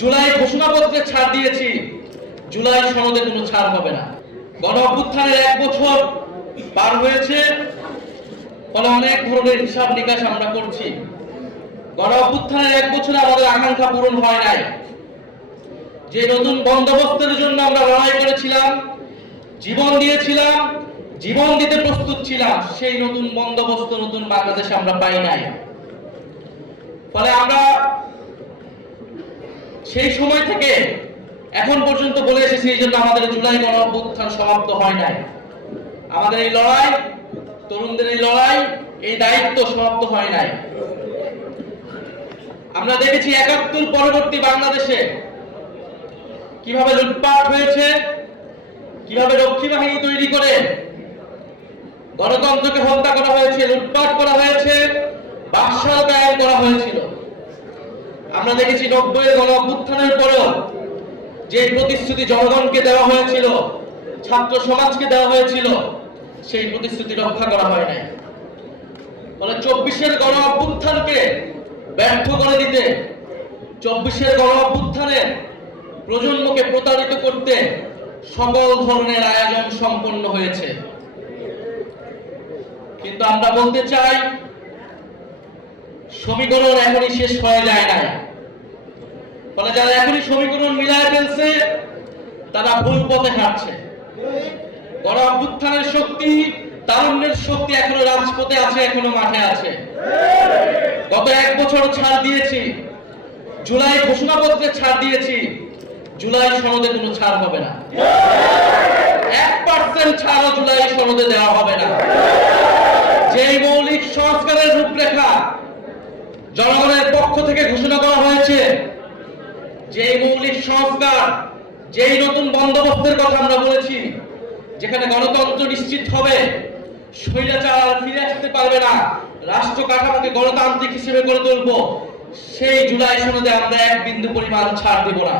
জুলাই ঘোষণাপত্রে ছাড় দিয়েছি, জুলাই সনদে কোনো ছাড় হবে না। গণ অভ্যুত্থানের 1 বছর পার হয়েছে, ফলে অনেক ধরনের হিসাব নিকাশ আমরা করছি। গণ অভ্যুত্থানের 1 বছরে আমাদের আকাঙ্ক্ষা পূরণ হয় নাই। যে নতুন বন্দোবস্তের জন্য আমরা লড়াই করেছিলাম, জীবন দিয়েছিলাম, জীবন দিতে প্রস্তুত ছিলাম, সেই নতুন বন্দোবস্ত, নতুন বাংলাদেশ আমরা পাই নাই। ফলে আমরা সেই সময় থেকে এখন পর্যন্ত বলে এসেছি, এই জন্য আমাদের জুলাই গণ অভ্যুত্থান সমাপ্ত হয় নাই। আমাদের এই লড়াই, তরুণদের এই লড়াই, এই দায়িত্ব সমাপ্ত হয় নাই। আমরা দেখেছি ৭১ পরবর্তী বাংলাদেশে কিভাবে লুটপাট হয়েছে, কিভাবে রক্ষী বাহিনী তৈরি করে গণতন্ত্রকে হত্যা করা হয়েছে, লুটপাট করা হয়েছে, বাকশাল কায়েম করা হয়েছিল। আমরা দেখেছি ৯০-এর গণ অভ্যুত্থানের পরেও যে প্রতিশ্রুতি জনগণকে দেওয়া হয়েছিল, ছাত্র সমাজকে দেওয়া হয়েছিল, সেই প্রতিশ্রুতি রক্ষা করা হয় নাই। ফলে ২৪-এর গণ অভ্যুত্থানকে ব্যর্থ করে দিতে, ২৪-এর গণ অভ্যুত্থানের প্রজন্মকে প্রতারিত করতে সকল ধরনের আয়োজন সম্পন্ন হয়েছে। কিন্তু আমরা বলতে চাই, সমীকরণ এখনই শেষ হয়ে যায় নাই। ফলে যারা এখনই সমীকরণ মিলায় ফেলছে, তারা ভুল পথে হাঁটছে। গণ অভ্যুত্থানের শক্তি, তারুণ্যের শক্তি এখনো রাজপথে আছে, এখনো মাঠে আছে। গত 1 বছর ছাড় দিয়েছি, জুলাই ঘোষণাপত্রে ছাড় দিয়েছি, জুলাই সনদে কোনো ছাড় হবে না। 1% ছাড়ও জুলাই সনদে দেওয়া হবে না। যেই মৌলিক সংস্কারের রূপরেখা জনগণের পক্ষ থেকে ঘোষণা করা হয়েছে, যেই মৌলিক সংস্কার, যেই নতুন বন্দোবস্তের কথা আমরা বলেছি, যেখানে গণতন্ত্র নিশ্চিত হবে, স্বৈরাচার আর ফিরে আসতে পারবে না, রাষ্ট্র কাঠামোকে গণতান্ত্রিক হিসেবে গড়ে তুলব, সেই জুলাই সনদে আমরা 1 বিন্দু পরিমাণ ছাড় দেব না।